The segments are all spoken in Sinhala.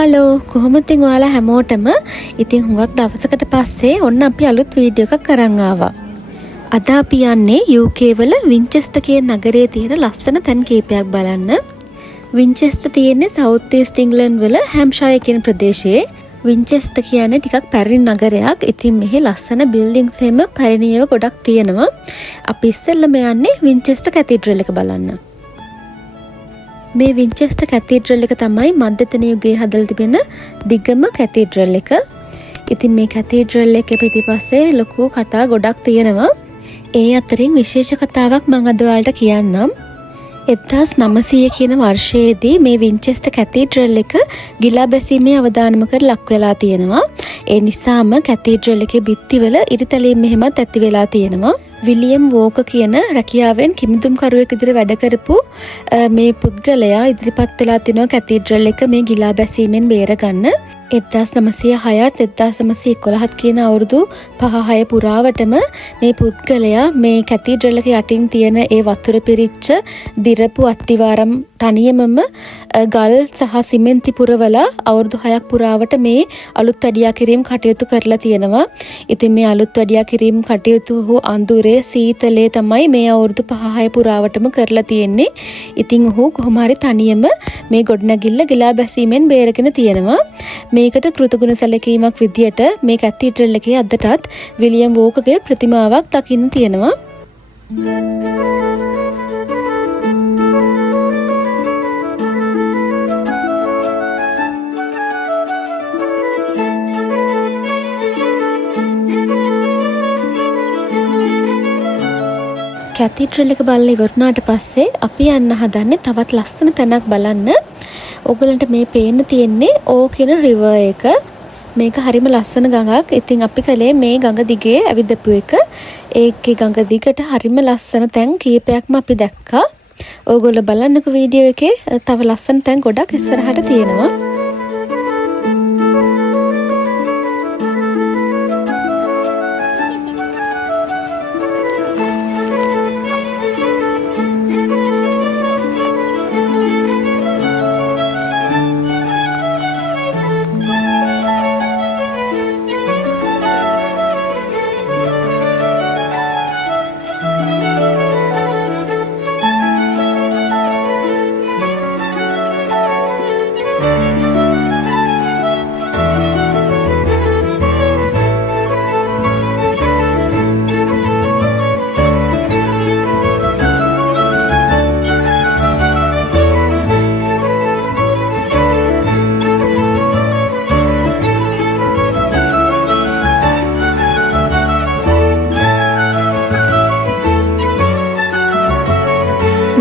හලෝ කොහොමද ඉතින් ඔයාලා හැමෝටම ඉතින් හුඟක් දවසකට පස්සේ ඔන්න අපි අලුත් වීඩියෝ එකක් අරන් ආවා. අද අපි යන්නේ UK වල වින්චෙස්ටර් කියන නගරයේ තියෙන ලස්සන තැන් කීපයක් බලන්න. වින්චෙස්ටර් තියෙන්නේ සවුත් ඊස්ට් ඉංග්ලන්ඩ් වල හැම්ෂයර් කියන ප්‍රදේශයේ. වින්චෙස්ටර් කියන්නේ ටිකක් පැරණි නගරයක්. ඉතින් මෙහි ලස්සන බිල්ඩින්ග්ස් එහෙම පැරණියව ගොඩක් තියෙනවා. අපි ඉස්සෙල්ලම යන්නේ වින්චෙස්ටර් කැතීඩ්‍රල් එක බලන්න. මේ වින්චෙස්ටර් කැතීඩ්‍රල් එක තමයි මධ්‍යතන යුගයේ හදලා තිබෙන දිගම කැතීඩ්‍රල් එක. ඉතින් මේ කැතීඩ්‍රල් එකේ පිටිපස්සේ ලොකු කතා ගොඩක් තියෙනවා. ඒ අතරින් විශේෂ කතාවක් මම අද ඔයාලට කියන්නම්. 1900 කියන වර්ෂයේදී මේ වින්චෙස්ටර් කැතීඩ්‍රල් එක ගිලා බැසීමේ අවදානමකට ලක් වෙලා තියෙනවා. ඒ නිසාම කැතීඩ්‍රල් එකේ බිත්තිවල ඉරිතැලීම් මෙහෙමත් ඇති වෙලා තියෙනවා. විලියම් වෝක කියන රැකියාවෙන් කිමිදුම්කරුවෙක් විදිහට වැඩ කරපු මේ පුද්ගලයා ඉදිරිපත් වෙලා තිනවා කැතීඩ්‍රල් එක මේ ගිලා බැසීමෙන් බේරගන්න. 1906ත් 1911ත් කියන අවුරුදු 5-6 පුරාවටම මේ පුද්ගලයා මේ කැතීඩ්‍රල් එක යටින් තියෙන ඒ වතුර පිරිච්ච දිරපු අත්තිවාරම් තනියමම ගල් සහ සිමෙන්ති පුරවලා අවුරුදු 6ක් පුරාවට මේ අලුත් වැඩියා කිරීම කටයුතු කරලා තියෙනවා. ඉතින් මේ අලුත් වැඩියා කිරීම කටයුතු හෝ අඳුරේ සීතලේ තමයි මේ අවුරුදු 5-6 පුරාවටම කරලා තියෙන්නේ. ඉතින් ඔහු කොහොම හරි තනියම මේ ගොඩනැගිල්ල ගිලා බැසීමෙන් බේරගෙන තියෙනවා. මේකට කෘතගුණ සැලකීමක් විදියට මේ කැතීඩ්‍රල් එකේ අදටත් විලියම් වෝකගේ ප්‍රතිමාවක් දකින්න තියෙනවා. කැතීඩ්‍රල් එක බලලා ඉවරනාට පස්සේ අපි යන්න හදන්නේ තවත් ලස්සන තැනක් බලන්න. ඔයගලන්ට මේ පේන්න තියෙන්නේ ඕ කියන රිවර් එක. මේක හරිම ලස්සන ගඟක්. ඉතින් අපි කලේ මේ ගඟ දිගේ ඇවිදපු එක. ඒකේ ගඟ දිගට හරිම ලස්සන තැන් කීපයක්ම අපි දැක්කා. ඕගොල්ලෝ බලන්නකෝ වීඩියෝ එකේ තව ලස්සන තැන් ගොඩක් ඉස්සරහට තියෙනවා.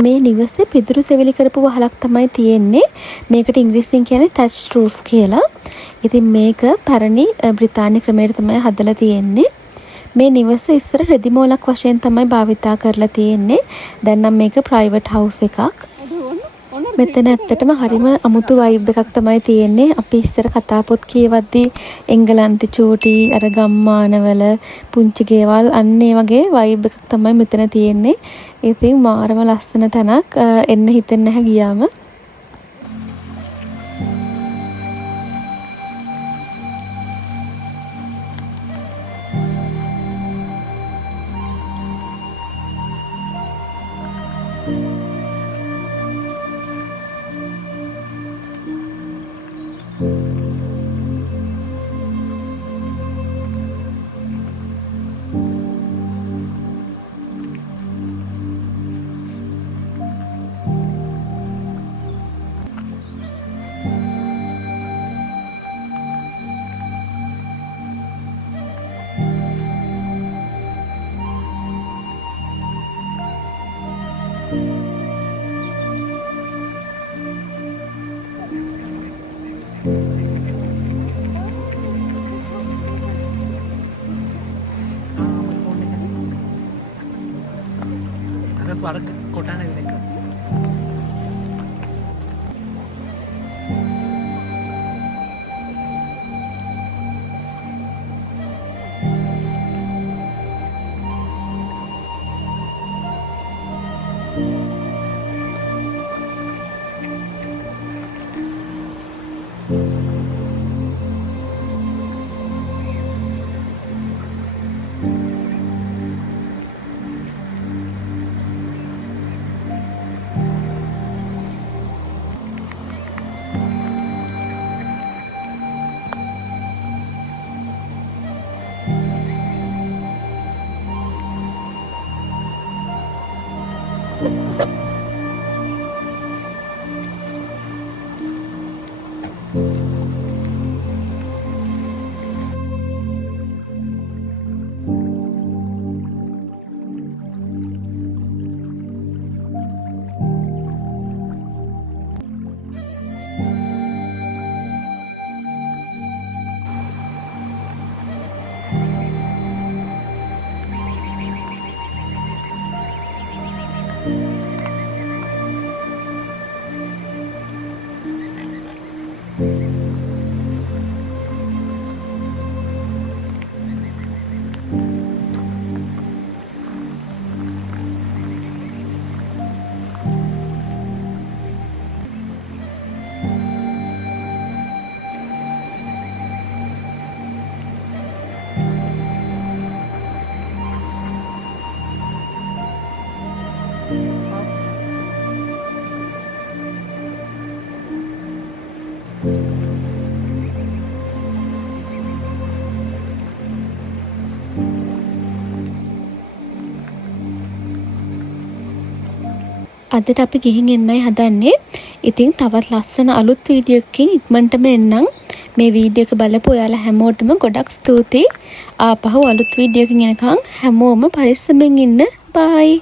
මේ නිවසේ පිදුරු සෙවිලි කරපු වහලක් තමයි තියෙන්නේ. මේකට ඉංග්‍රීසියෙන් කියන්නේ thatched roof කියලා. ඉතින් මේක පැරණි බ්‍රිතාන්‍ය ක්‍රමයට තමයි හදලා තියෙන්නේ. මේ නිවස ඉස්සර රෙදි මෝලක් වශයෙන් තමයි භාවිතා කරලා තියෙන්නේ. දැන් නම් මේක ප්‍රයිවට් හවුස් එකක්. මෙතන ඇත්තටම හරිම අමුතු වයිබ් එකක් තමයි තියෙන්නේ. අපි ඉස්සර කතා පොත් කියවද්දී එංගලන්තේ චූටි අර ගම්මානවල පුංචි ගෙවල් අන්න ඒ වගේ වයිබ් එකක් තමයි මෙතන තියෙන්නේ. ඉතින් මාරම ලස්සන තැනක් එන්න හිතෙන්නේ නැහැ ගියාම. වර්ග කොටන වෙන එක. අදට අපි ගිහින් එන්නයි හදන්නේ. ඉතින් තවත් ලස්සන අලුත් වීඩියෝ එකකින් ඉක්මනටම එන්නම්. මේ වීඩියෝ එක බලපු ඔයාලා හැමෝටම ගොඩක් ස්තුතියි. ආපහු අලුත් වීඩියෝ එකකින් එනකන් හැමෝම පරිස්සමෙන් ඉන්න. බයි.